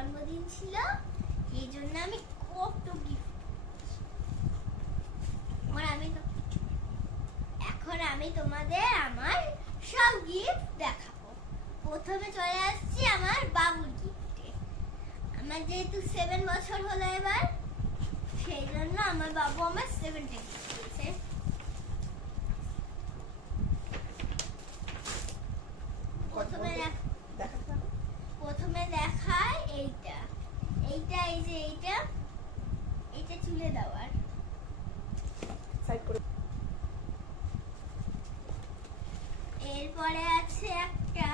জন্মদিন ছিল, এই জন্য আমি কত গিফট। এখন আমি তোমাদের আমার সব গিফট দেখাবো। প্রথমে চলে আসছি আমার বাবুর গিফটে। আমার যেহেতু 7 বছর হলো এবার, সেই জন্য আমার বাবু আমার 7টা গিফট দিয়েছে। প্রথমে দেখায় এইটা, এই যে এইটা চুলে দেওয়ার। এরপরে আছে একটা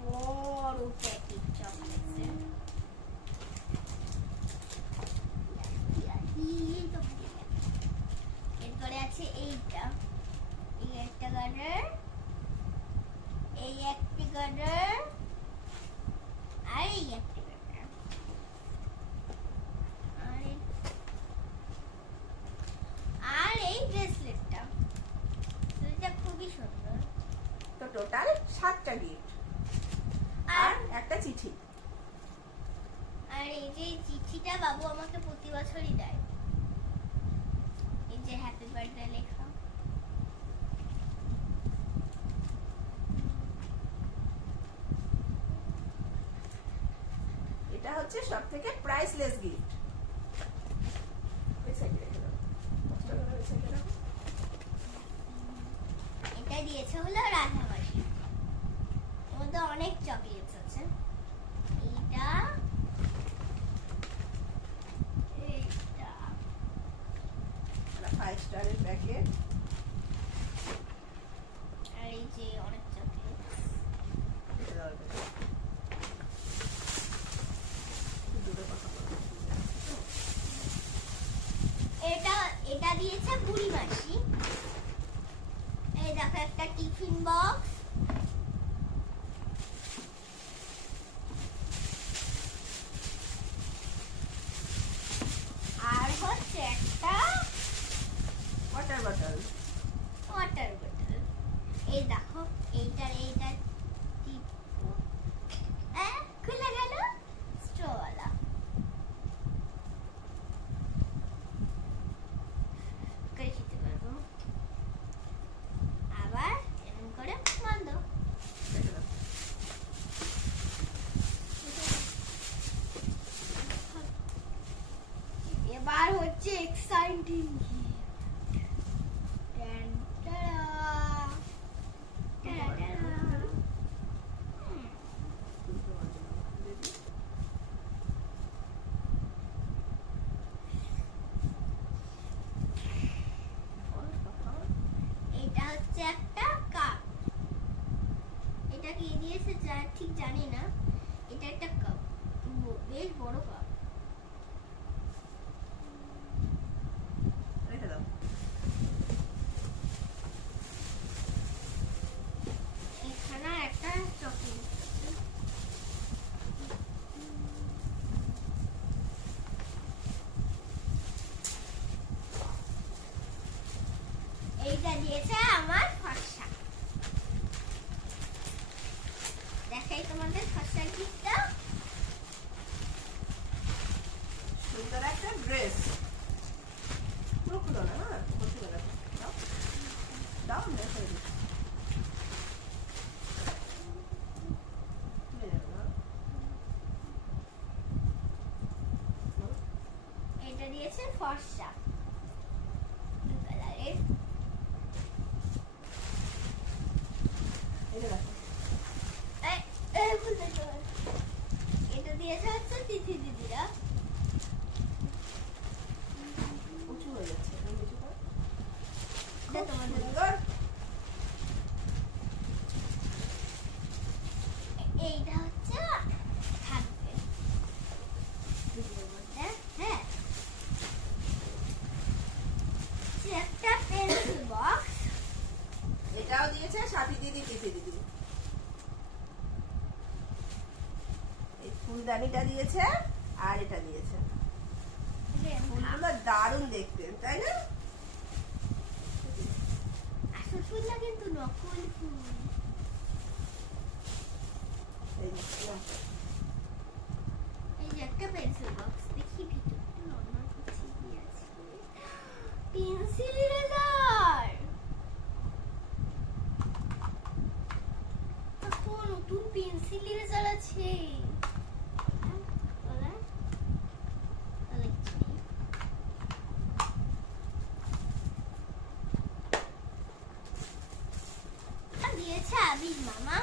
বড় প্যাকেট চকলেটের। এরপরে আছে এইটা, এই একটা গার্ডার, এই একটা গার্ডার, আর এই একটা গার্ডার, আর এই ব্রেসলেটটা। এটা খুবই সুন্দর। তো টোটাল 7টা গিফট আর একটা চিঠি। আর এই যে চিঠিটা বাবু আমাকে প্রতি বছরই দেয়, এই যে হ্যাপি বার্থডে লেখা। এটা হচ্ছে সবথেকে প্রাইসলেস গিফট। এটা দিয়েছে হলো রাধা মাসি, এর মধ্যে অনেক চকলেটস আছে। এইটা 5 স্টারের প্যাকেট, আর এই যে অনেক চকলেটস। এটা দিয়েছে বুড়ি মাসি। এই দেখো একটা টিফিন বক্স, আর হচ্ছে একটা ওয়াটার বটল। এই দেখো এইটা খুলে গেল, স্ট্রওয়ালা। খেতে পারবো আবার এরকম করে বন্ধ। এবার হচ্ছে এক্সাইটিং। এটা হচ্ছে একটা কাপ। এটা কি দিয়েছে ঠিক জানি না। এটা একটা কাপ, বেশ বড় কাপ। এখানে একটা চকলেট আছে। এইটা দিয়েছে আমার ফর্সা। দেখাই তোমাদের ফর্সা গিফটটা। সুন্দর একটা ড্রেস, পুরো খুলো না, বলতে গেলে দাও দাও না করে দিচ্ছি। এটা দিয়েছে ফর্সা ব্লু কালারের। এটা দিয়েছে হচ্ছে তিথি দিদিরা। উঁচু হয়ে যাচ্ছে, এইটা হচ্ছে থাকবে মধ্যে। হ্যাঁ, একটা পেন্সিল বক্স। এটাও দিয়েছে সাথী দিদি, তিথি দিদি। এই ফুলদানিটা দিয়েছে আর এটা দিয়েছে। ফুলগুলো দারুণ দেখতে, তাই না? আসল ফুল না, কিন্তু নকল ফুল। পেন্সিল বক্স দেখি ভিতরটা নরমাল করছি কি আছে পেন্সিল ইরেজার তো নতুন পেন্সিল ইরেজার আছে দিয়েছে আবির মামা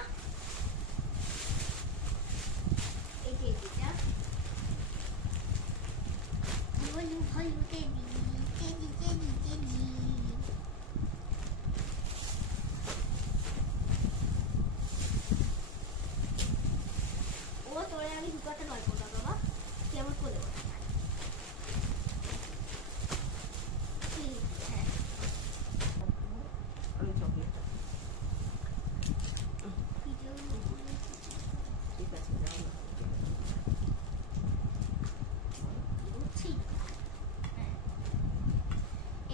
ও তোরে আমি ঢুকাতে পারবো না বাবা কেমন করে আমি চকলেটটা ঠিক আছে যাও না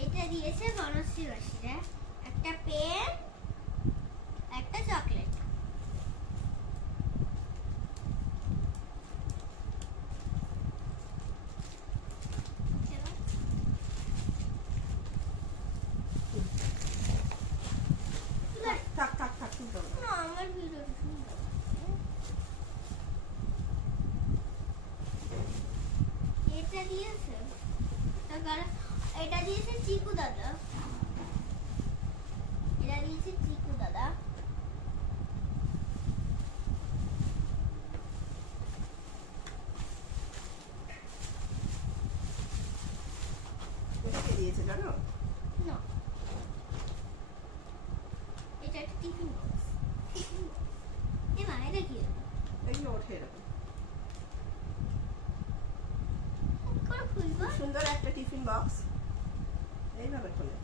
এটা দিয়েছে বনশ্রী রশিরা একটা পেন একটা চকলেট থাক থাক থাক তুলতে হবে না আমার ভিডিও এটা দিয়েছে এটা দিয়েছে চিকু দাদা এটা দিয়েছে চিকু দাদা এটা কে দিয়েছে জানো না এটা একটা টিফিন বক্স এ মা এটা কি এগুলো ওঠে এরকম করে খুলবো খুব সুন্দর একটা টিফিন বক্স এইভাবে খোলে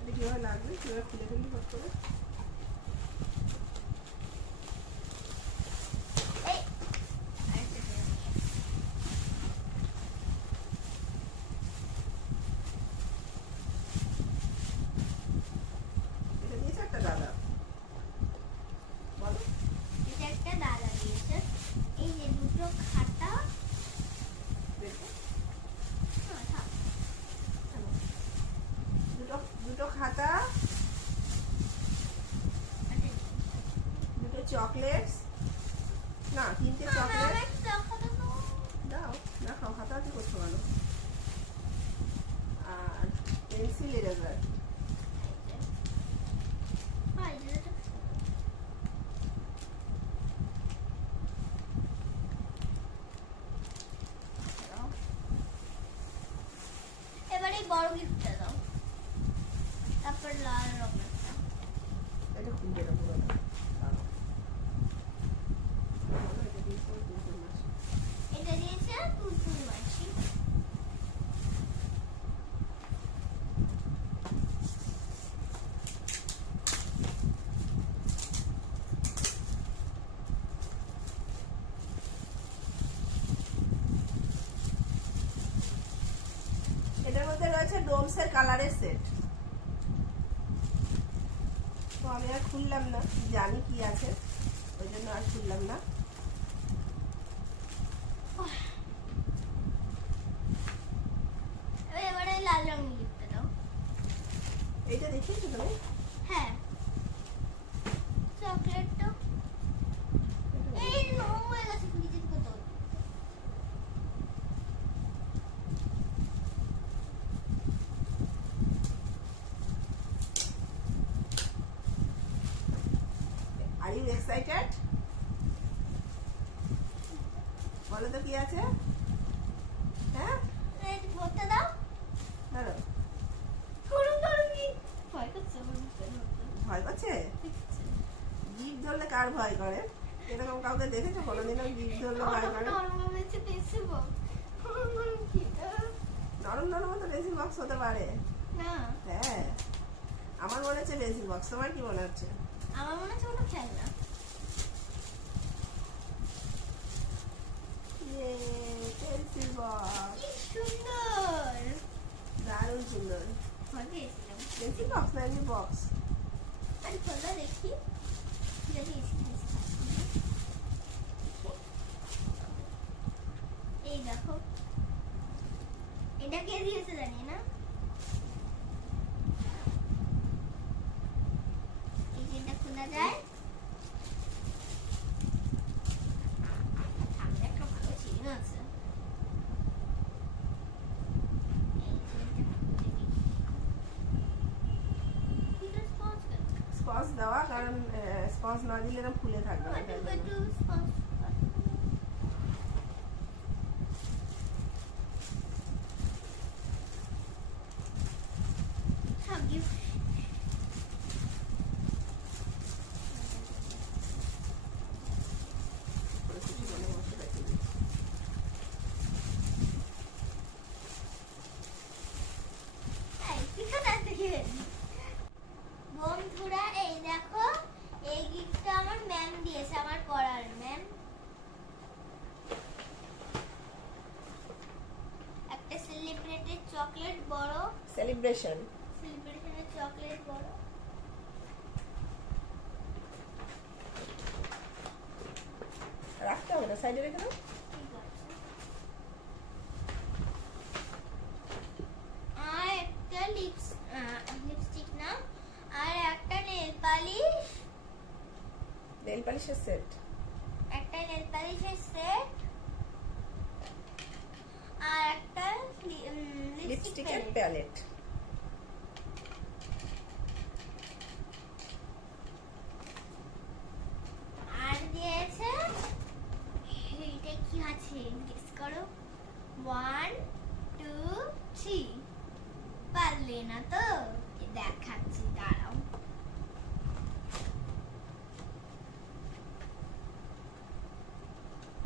এটা কিভাবে লাগবে কিভাবে খুলে ফেললি কত করে এটা দিয়েছে একটা দাদা বলো এটা একটা দাদা দিয়েছে এই যে দুটো খাতা দেখো হ্যাঁ, থাক। দুটো দুটো খাতা দুটো চকলেটস না তিনটে মামা, চকলেট আমার একটা খাতা দাও। দাও না খাও খাতা আছে করছো ভালো আর পেন্সিল ইরেজার ভাই, এটা দাও। এবার এই বড় গিফটটা দাও তারপর লাল রঙেরটা এটা খুলবে না পুরো এটা দিয়েছে তিনটে মাস এটা দিয়েছে তুলতুল মাছি এটার মধ্যে রয়েছে ডোমসের কালারের সেট তো আমি আর খুললাম না জানি কি আছে ওই জন্য আর খুললাম না এবারে লাল রঙের গিফটটা দাও এইটা দেখিয়েছো তুমি হ্যাঁ চকলেটটা এই নরম হয়ে গেছে ফ্রিজের ভেতর আর ইউ এক্সাইটেড বলো তো কি আছে হ্যাঁ রেড ভরতে দাও ধরো গরম গরম কি ভয় করছে ভয় করছে জিভ ধরলে কার ভয় করে এরকম কাউকে দেখেছো কোনোদিনও জিভ ধরলে ভয় করে নরম হয়েছে পেন্সিল বক্স গরম গরম কি নরম নরম তো পেন্সিল বক্স হতে পারে না হ্যাঁ আমার মনে হচ্ছে পেন্সিল বক্স তোমার কি মনে হচ্ছে আমার মনে হচ্ছে ওটা খেলনা পেন্সিল বক্স, কি সুন্দর। দারুণ সুন্দর। ফল দিয়েছিলাম। পেন্সিল বক্স না এমনি বক্স? আর ফলটা দেখি। এই দেখো, এটা কে দিয়েছে জানি না। এই যে এটা খোলা যায়। সামনে একটা ভালো চিহ্ন আছে। এই যে এটা খুলে দিই। এটা স্পঞ্জ কেন? স্পঞ্জ দেওয়া, কারণ স্পঞ্জ না দিলে এরকম ফুলে থাকবে না, তাই জন্য। একটু স্পঞ্জ কিছু মনে বসে রেখে দিই। বন্ধুরা, এই দেখো, এই গিফটটা আমার ম্যাম দিয়েছে, আমার পড়ার ম্যাম। একটা সেলিব্রেটেড চকলেট বড়, সেলিব্রেশন। সেলিব্রেশনের চকলেট বড়। রাখতে হবে না, সাইডে রেখে দাও। ঠিক আছে। আর একটা লিপস্টিক না, আর একটা নেল পালিশ, নেল পালিশের সেট। একটা নেল পালিশের সেট, আর একটা লিপস্টিকের প্যালেট। আর দিয়েছে, এইটা কি আছে গেস করো। 1 2 3। পারলে না তো? দেখাচ্ছি, দাঁড়াও।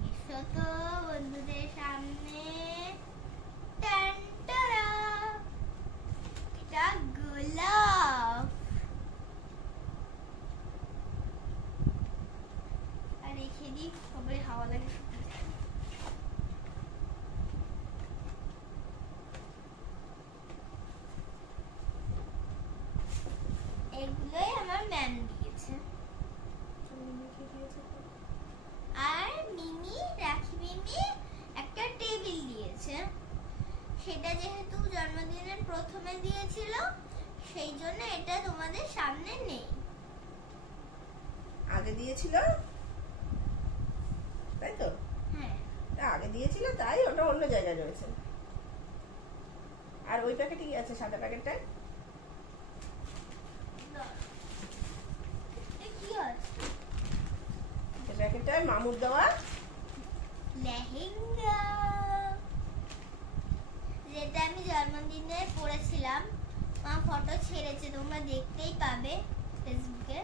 এসো তো বন্ধুদের সামনে। টান টারা, এটা গোলাপ। আর রেখে দিই, সবাই হাওয়া লাগে। এগুলোই আমার ম্যাম দিয়েছে। আর মিমি, রাখি মিমি একটা টেবিল দিয়েছে। সেটা যেহেতু জন্মদিনের প্রথমে দিয়েছিল, সেই জন্য এটা তোমাদের সামনে নেই। আগে দিয়েছিল, তাই তো? হ্যাঁ, আগে দিয়েছিল, তাই ওটা অন্য জায়গায় রয়েছে। আর ওই প্যাকেটে কি আছে, সাদা প্যাকেটটা? কি আছে? এই প্যাকেটটায় মামুর দেওয়া লেহেঙ্গা, যেটা আমি জন্মদিনে পরেছিলাম। মা ফটো ছেড়েছে, তোমরা দেখতেই পাবে ফেসবুকে।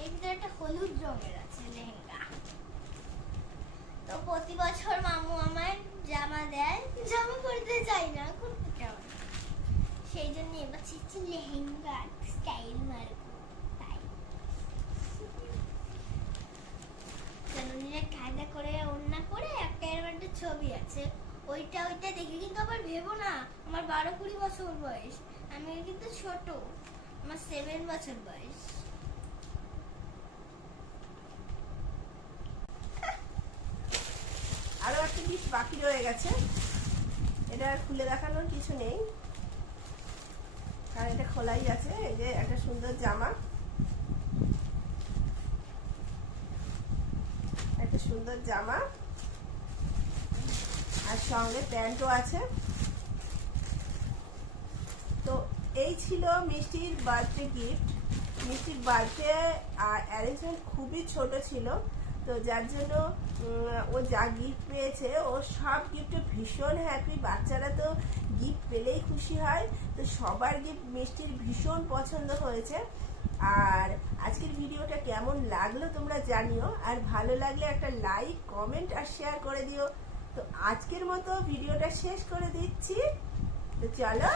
এই ভিতরে একটা হলুদ রঙের আছে লেহেঙ্গা। তো প্রতি বছর মামু আমার জামা দেয়, জামা পরতে চাই না, খুব কেমন। সেই জন্য এবার চাইছি লেহেঙ্গা স্টাইল মারবো, তাই। জন্মদিনে কায়দা করে ওড়না করে একটা এরকম একটা ছবি আছে, ওইটা দেখে কিন্তু আবার ভেবো না আমার 12-20 বছর বয়স। আমি কিন্তু ছোট, আমার 7 বছর বয়স। আরো একটা গিফট বাকি রয়ে গেছে, এটা আর খুলে দেখানোর কিছু নেই, কারণ এটা খোলাই আছে। এই যে একটা সুন্দর জামা, একটা সুন্দর জামা, আর সঙ্গে প্যান্টও আছে। তো এই ছিল মিষ্টির বার্থডে গিফট। মিষ্টির বার্থডে আর অ্যারেঞ্জমেন্ট খুবই ছোট ছিল, তো যার জন্য ও যা গিফট পেয়েছে, ও সব গিফটে ভীষণ হ্যাপি। বাচ্চারা তো গিফট পেলেই খুশি হয়, তো সবার গিফট মিষ্টির ভীষণ পছন্দ হয়েছে। আর আজকের ভিডিওটা কেমন লাগলো তোমরা জানিও, আর ভালো লাগলে একটা লাইক, কমেন্ট আর শেয়ার করে দিও। তো আজকের মতো ভিডিওটা শেষ করে দিচ্ছি, তো চলো